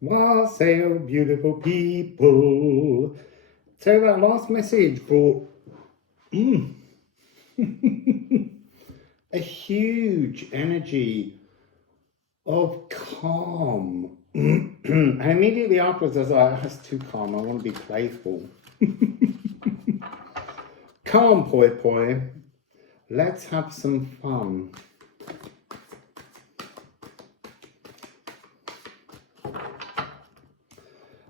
Wassail, beautiful people. So that last message brought a huge energy of calm. And immediately afterwards I was like, that's too calm, I want to be playful. Calm, poi poi. Let's have some fun.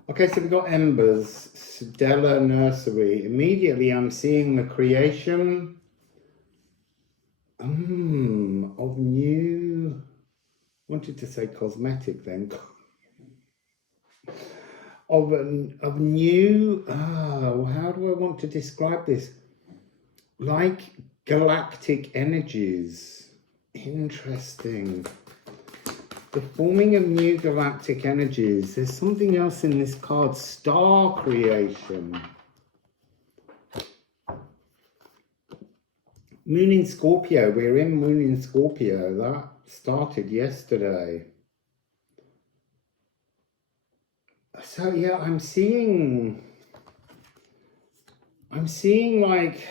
Okay, so we've got Embers, Stella Nursery. Immediately I'm seeing the creation of new, wanted to say cosmetic then, of new, how do I want to describe this? Like galactic energies. Interesting. The forming of new galactic energies. There's something else in this card. Star creation. Moon in Scorpio. We're in Moon in Scorpio. That started yesterday. So yeah, I'm seeing like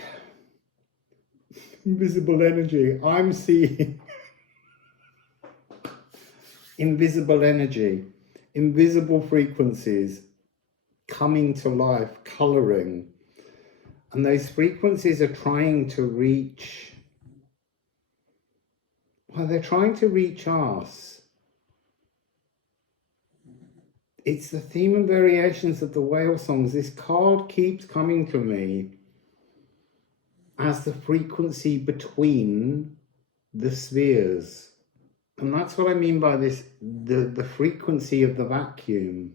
invisible energy. I'm seeing invisible energy, invisible frequencies coming to life, colouring. And those frequencies are trying to reach, well, they're trying to reach us. It's the theme and variations of the whale songs. This card keeps coming to me as the frequency between the spheres. And that's what I mean by this, the frequency of the vacuum.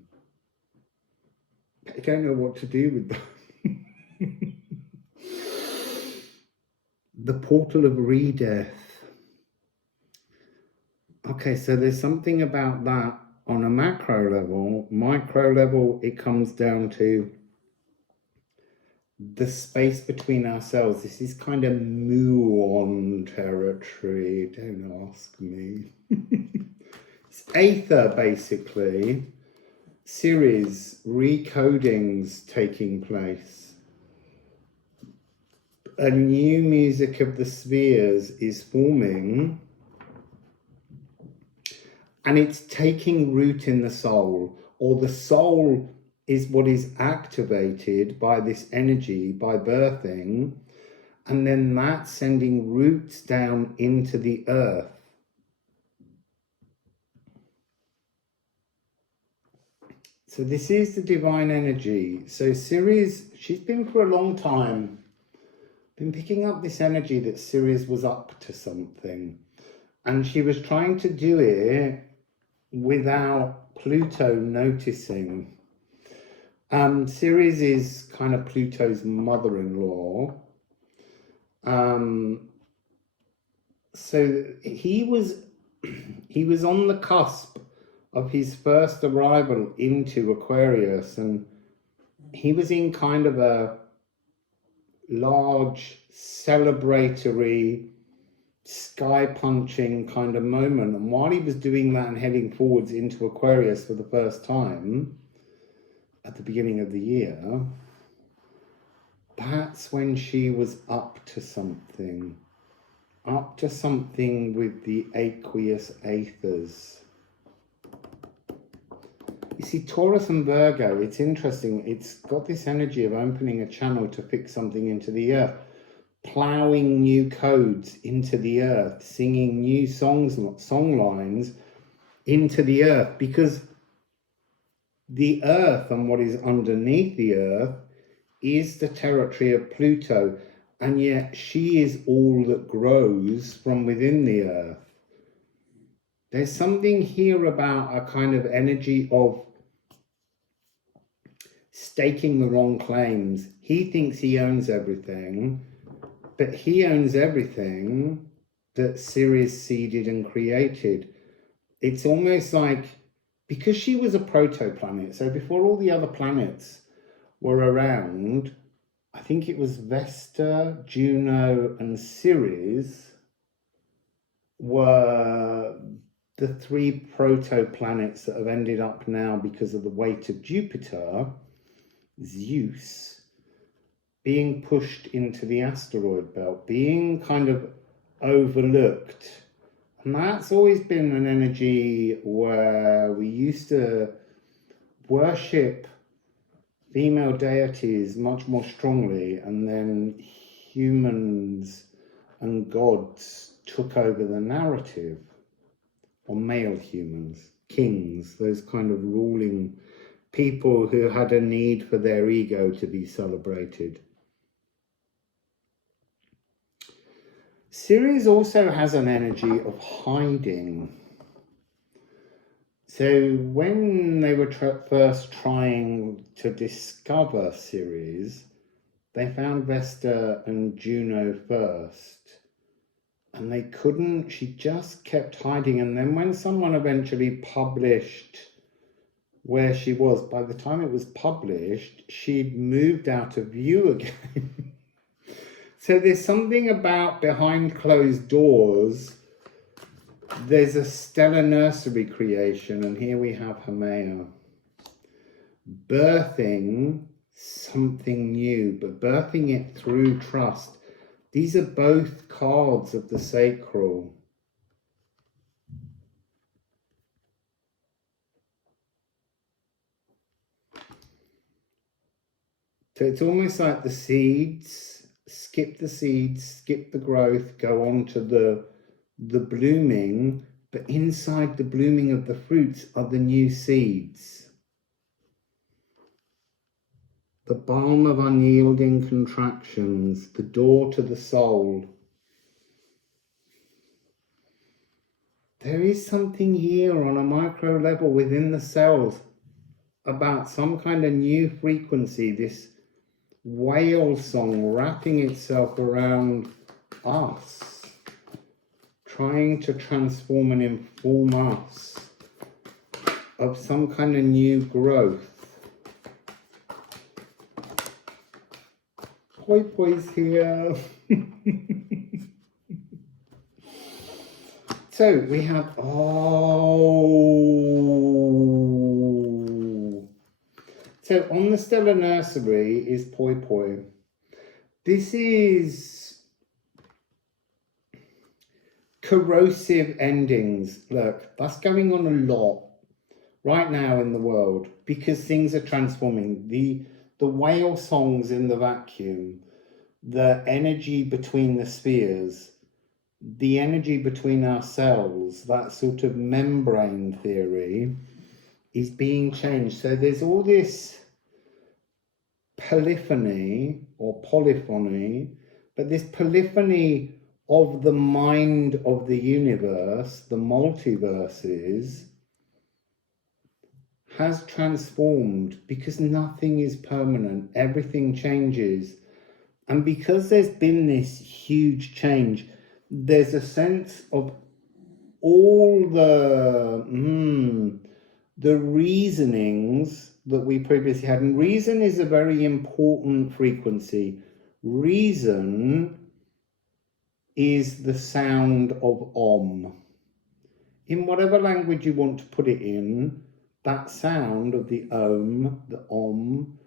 I don't know what to do with that. The portal of re-death. Okay, so there's something about that on a macro level. Micro level, it comes down to the space between ourselves. This is kind of muon territory. Don't ask me. It's aether, basically. Series, recodings taking place. A new music of the spheres is forming. And it's taking root in the soul, or the soul is what is activated by this energy, by birthing, and then that's sending roots down into the earth. So this is the divine energy. So Ceres, she's been for a long time, been picking up this energy that Ceres was up to something. And she was trying to do it without Pluto noticing. Ceres is kind of Pluto's mother-in-law. So he was on the cusp of his first arrival into Aquarius, and he was in kind of a large celebratory sky punching kind of moment. And while he was doing that and heading forwards into Aquarius for the first time at the beginning of the year, that's when she was up to something with the aqueous aethers. You see, Taurus and Virgo, it's interesting. It's got this energy of opening a channel to fix something into the earth, ploughing new codes into the earth, singing new songs, song lines into the earth, because the earth and what is underneath the earth is the territory of Pluto, and yet she is all that grows from within the earth. There's something here about a kind of energy of staking the wrong claims. He thinks he owns everything, but he owns everything that Ceres seeded and created. It's almost like, because she was a protoplanet, so before all the other planets were around, I think it was Vesta, Juno, and Ceres were the 3 proto-planets that have ended up now because of the weight of Jupiter, Zeus, being pushed into the asteroid belt, being kind of overlooked. And that's always been an energy where we used to worship female deities much more strongly, and then humans and gods took over the narrative, or male humans, kings, those kind of ruling people who had a need for their ego to be celebrated. Ceres also has an energy of hiding. So when they were first trying to discover Ceres, they found Vesta and Juno first. And they couldn't, she just kept hiding. And then when someone eventually published where she was, by the time it was published, she'd moved out of view again. So there's something about behind closed doors. There's a stellar nursery creation, and here we have Hermea birthing something new, but birthing it through trust. These are both cards of the sacral. So it's almost like the seeds, skip the seeds, skip the growth, go on to the blooming, but inside the blooming of the fruits are the new seeds. The balm of unyielding contractions, the door to the soul. There is something here on a micro level within the cells about some kind of new frequency, this whale song wrapping itself around us, trying to transform and inform us of some kind of new growth. Poi Poi's here. So we have, so on the stellar nursery is Poi Poi. This is corrosive endings. Look, that's going on a lot right now in the world because things are transforming. The whale songs in the vacuum, the energy between the spheres, the energy between our cells, that sort of membrane theory is being changed. So there's all this polyphony or polyphony, but this polyphony of the mind of the universe, the multiverses, has transformed because nothing is permanent, everything changes. And because there's been this huge change, there's a sense of all the reasonings that we previously had. And reason is a very important frequency. Reason is the sound of Om. In whatever language you want to put it in, that sound of the Om, the Om,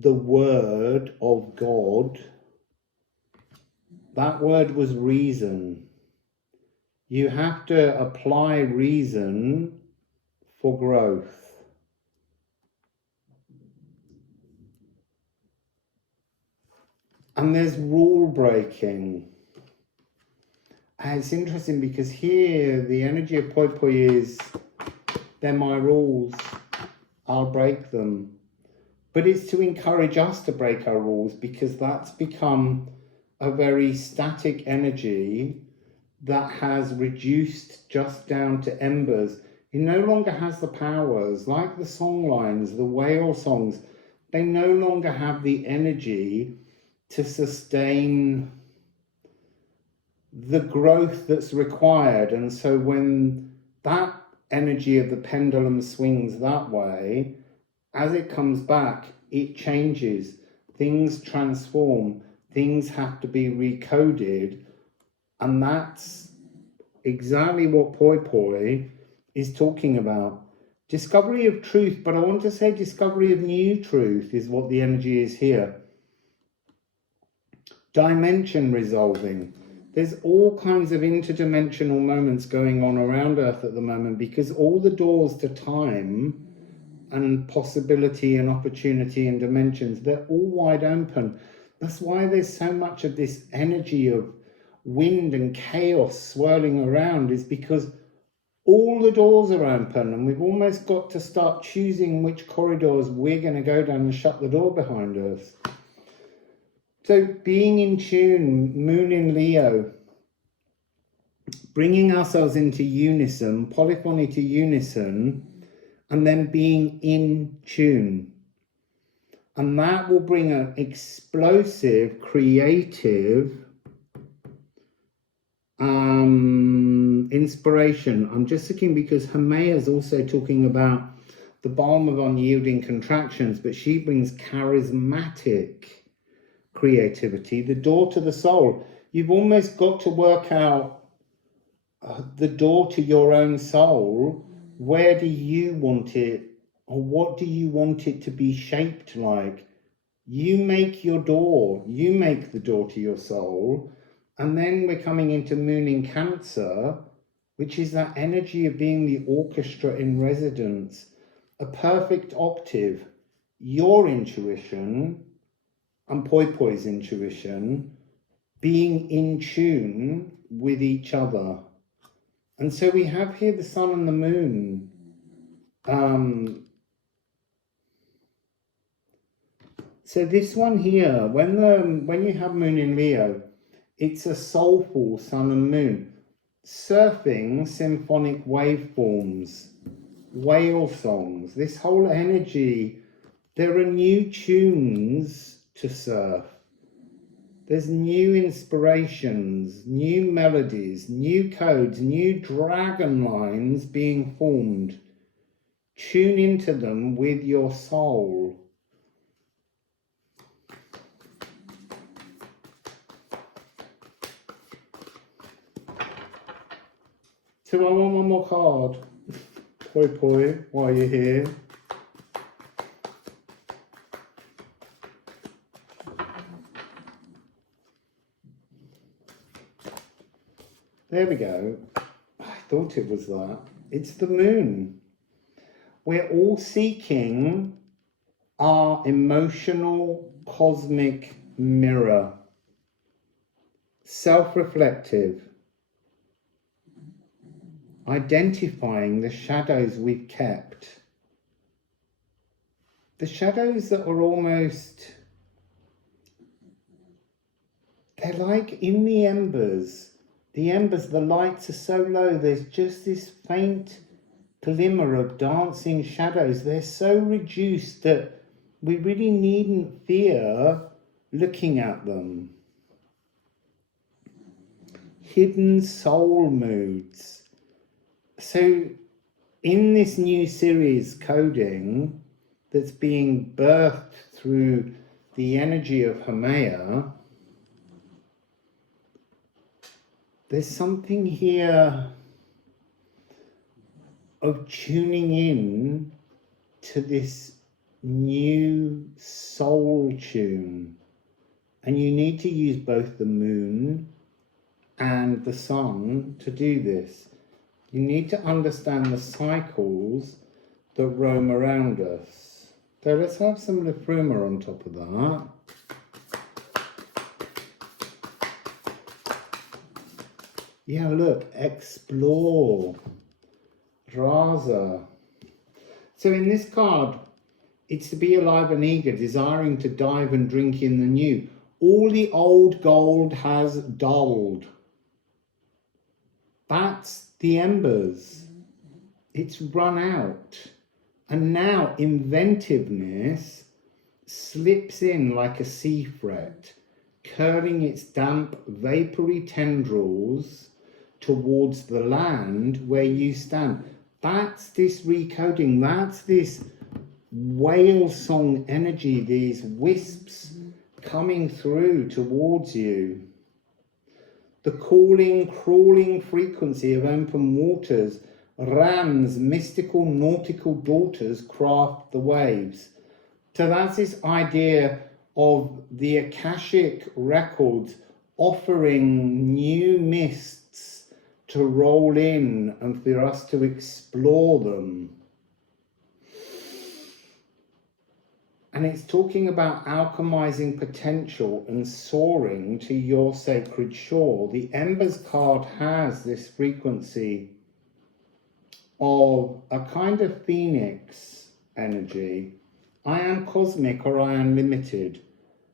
the word of God, that word was reason. You have to apply reason for growth. And there's rule breaking. And it's interesting because here the energy of Poi Poi is, they're my rules, I'll break them. But it's to encourage us to break our rules because that's become a very static energy that has reduced just down to embers. It no longer has the powers, like the song lines, the whale songs, they no longer have the energy to sustain the growth that's required. And so when that energy of the pendulum swings that way, as it comes back, it changes, things transform, things have to be recoded. And that's exactly what Poi Poi is talking about. Discovery of truth, but I want to say discovery of new truth is what the energy is here. Dimension resolving. There's all kinds of interdimensional moments going on around Earth at the moment, because all the doors to time and possibility and opportunity and dimensions, they're all wide open. That's why there's so much of this energy of wind and chaos swirling around, is because all the doors are open, and we've almost got to start choosing which corridors we're going to go down and shut the door behind us. So being in tune, Moon in Leo, bringing ourselves into unison, polyphony to unison, and then being in tune. And that will bring an explosive, creative inspiration. I'm just looking because Hermea is also talking about the balm of unyielding contractions, but she brings charismatic creativity, the door to the soul. You've almost got to work out the door to your own soul. Where do you want it, or what do you want it to be shaped like? You make your door, you make the door to your soul. And then we're coming into Moon in Cancer, which is that energy of being the orchestra in residence, a perfect octave, your intuition and Poi Poi's intuition being in tune with each other. And so we have here the sun and the moon. So this one here, when you have Moon in Leo, it's a soulful sun and moon, surfing symphonic waveforms, whale songs. This whole energy, there are new tunes to surf. There's new inspirations, new melodies, new codes, new dragon lines being formed. Tune into them with your soul. So I want one more card. Poi Poi, while you're here. There we go. I thought it was that. It's the moon. We're all seeking our emotional cosmic mirror. Self-reflective. Identifying the shadows we've kept. The shadows that are almost, they're like in the embers. The embers, the lights are so low, there's just this faint glimmer of dancing shadows. They're so reduced that we really needn't fear looking at them. Hidden soul moods. So in this new series, Coding, that's being birthed through the energy of Hermea, there's something here of tuning in to this new soul tune. And you need to use both the moon and the sun to do this. You need to understand the cycles that roam around us. So let's have some Liffruma on top of that. Yeah, look, explore, Raza. So in this card, it's to be alive and eager, desiring to dive and drink in the new. All the old gold has dulled. That's the embers. It's run out. And now inventiveness slips in like a sea fret, curling its damp, vapory tendrils towards the land where you stand. That's this recoding. That's this whale song energy, these wisps coming through towards you. The calling, crawling frequency of open waters Ram's mystical nautical daughters craft the waves. So that's this idea of the Akashic records offering new mists to roll in and for us to explore them. And it's talking about alchemizing potential and soaring to your sacred shore. The Embers card has this frequency of a kind of phoenix energy. I am cosmic or I am limited.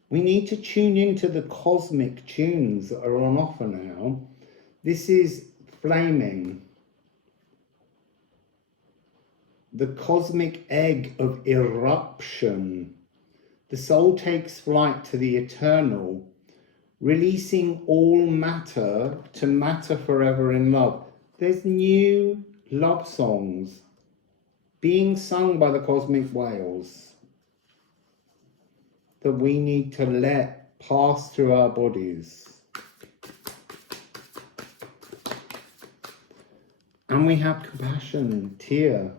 We need to tune into the cosmic tunes that are on offer now. This is flaming. The cosmic egg of eruption. The soul takes flight to the eternal, releasing all matter to matter forever in love. There's new love songs being sung by the cosmic whales that we need to let pass through our bodies. And we have compassion, tear,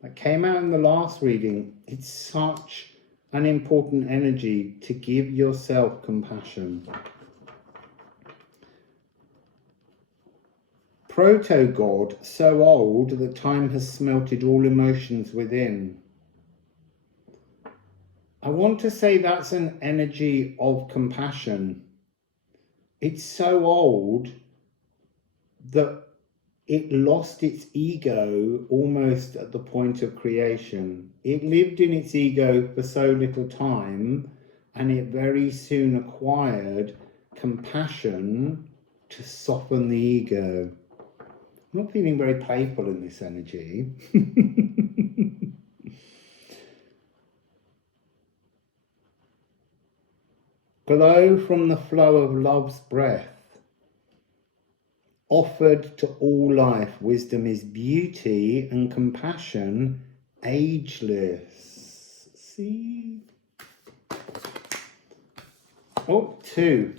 that came out in the last reading. It's such an important energy to give yourself compassion. Proto-God, so old that time has smelted all emotions within. I want to say that's an energy of compassion. It's so old that it lost its ego almost at the point of creation. It lived in its ego for so little time, and it very soon acquired compassion to soften the ego. I'm not feeling very playful in this energy. Glow from the flow of love's breath. Offered to all life, wisdom is beauty and compassion ageless. See? Oh, 2.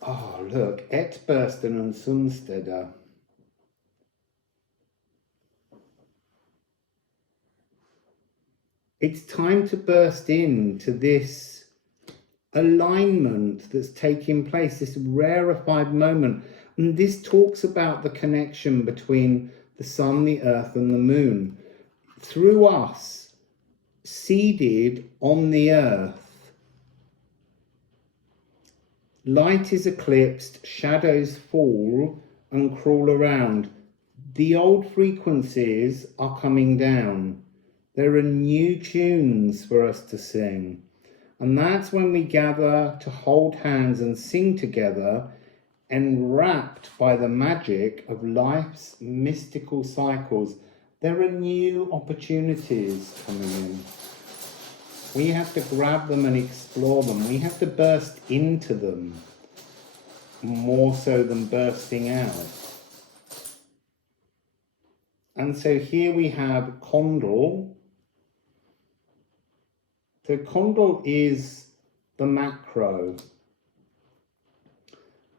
Oh, look, Et Bursten and Sundsteder. It's time to burst into this alignment that's taking place, this rarefied moment. And this talks about the connection between the sun, the earth, and the moon. Through us, seeded on the earth, light is eclipsed, shadows fall and crawl around. The old frequencies are coming down. There are new tunes for us to sing. And that's when we gather to hold hands and sing together, enwrapped by the magic of life's mystical cycles. There are new opportunities coming in. We have to grab them and explore them. We have to burst into them more so than bursting out. And so here we have Condal. So Condal is the macro,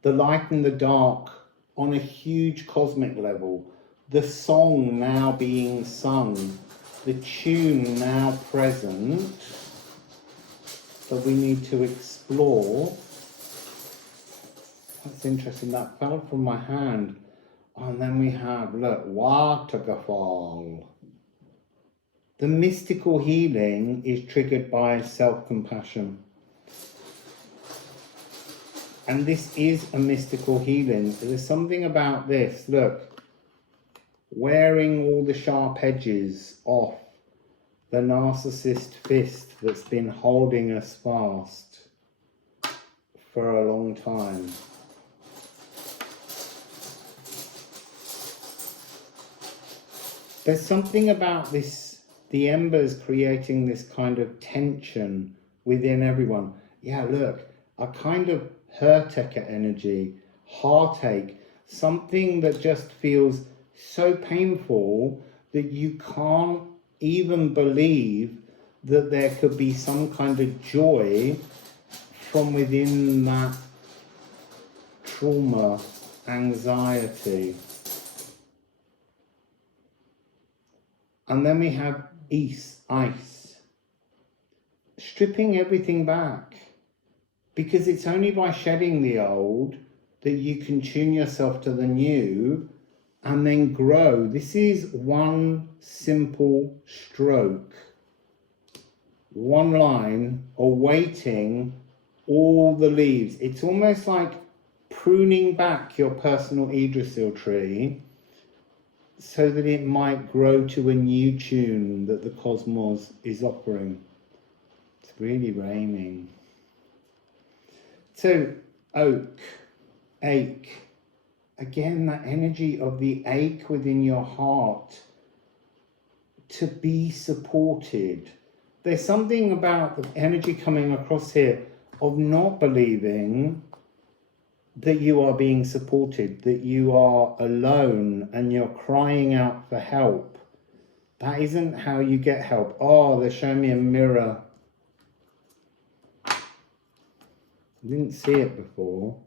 the light and the dark on a huge cosmic level, the song now being sung, the tune now present that we need to explore. That's interesting, that fell from my hand. And then we have, look, Waterfall. The mystical healing is triggered by self-compassion. And this is a mystical healing. There's something about this, look, wearing all the sharp edges off the narcissist fist that's been holding us fast for a long time. There's something about this, the embers creating this kind of tension within everyone. Yeah, look, a kind of Herteka energy, heartache, something that just feels so painful that you can't even believe that there could be some kind of joy from within that trauma, anxiety. And then we have ice. Stripping everything back. Because it's only by shedding the old that you can tune yourself to the new and then grow. This is one simple stroke. One line, awaiting all the leaves. It's almost like pruning back your personal Yggdrasil tree so that it might grow to a new tune that the cosmos is offering. It's really raining. So, oak, ache. Again, that energy of the ache within your heart to be supported. There's something about the energy coming across here of not believing that you are being supported, that you are alone and you're crying out for help. That isn't how you get help. Oh, they're showing me a mirror. I didn't see it before.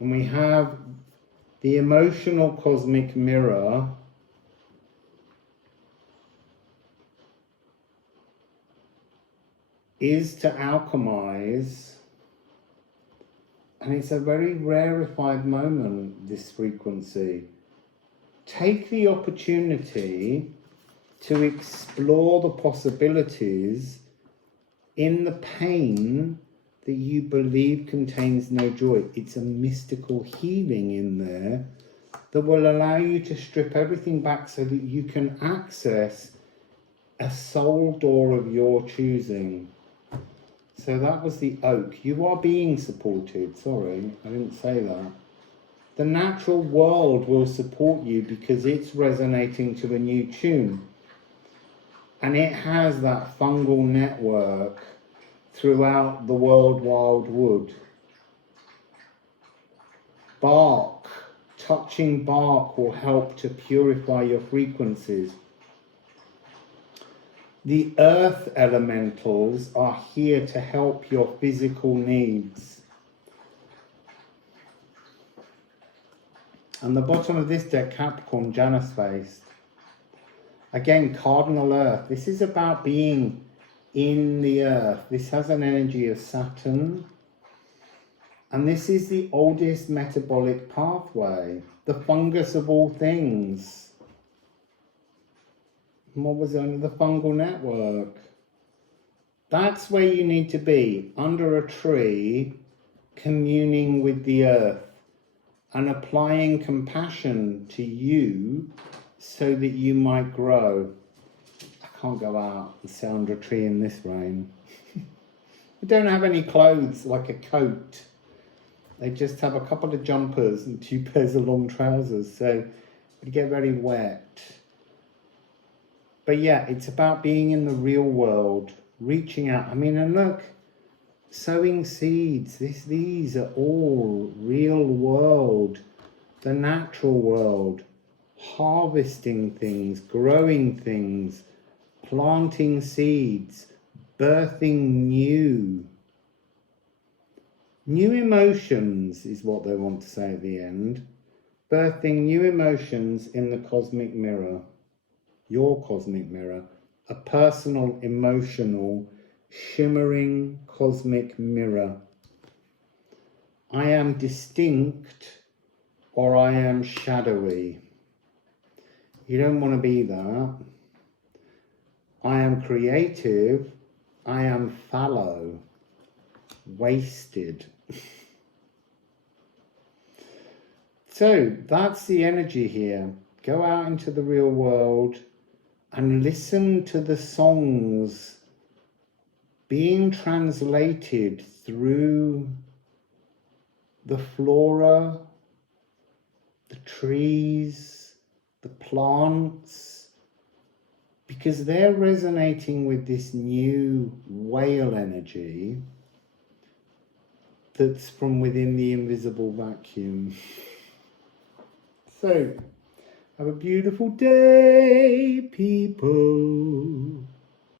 And we have the emotional cosmic mirror is to alchemize, and it's a very rarefied moment, this frequency. Take the opportunity to explore the possibilities in the pain that you believe contains no joy. It's a mystical healing in there that will allow you to strip everything back so that you can access a soul door of your choosing. So that was the oak. You are being supported. Sorry, I didn't say that. The natural world will support you because it's resonating to a new tune. And it has that fungal network throughout the world wild wood. Bark, touching bark will help to purify your frequencies. The earth elementals are here to help your physical needs. And the bottom of this deck, Capricorn, Janus faced. Again, cardinal earth. This is about being in the earth. This has an energy of Saturn. And this is the oldest metabolic pathway. The fungus of all things. What was under the fungal network? That's where you need to be, under a tree, communing with the earth and applying compassion to you so that you might grow. I can't go out and sit under a tree in this rain. I don't have any clothes like a coat. They just have a couple of jumpers and 2 pairs of long trousers, so it get very wet. But yeah, it's about being in the real world, reaching out. I mean, and look, sowing seeds. These are all real world, the natural world. Harvesting things, growing things, planting seeds, birthing new emotions is what they want to say at the end. Birthing new emotions in the cosmic mirror. Your cosmic mirror, a personal, emotional, shimmering cosmic mirror. I am distinct or I am shadowy. You don't want to be that. I am creative. I am fallow, wasted. So that's the energy here. Go out into the real world and listen to the songs being translated through the flora, the trees, the plants, because they're resonating with this new whale energy that's from within the invisible vacuum. So, have a beautiful day, people.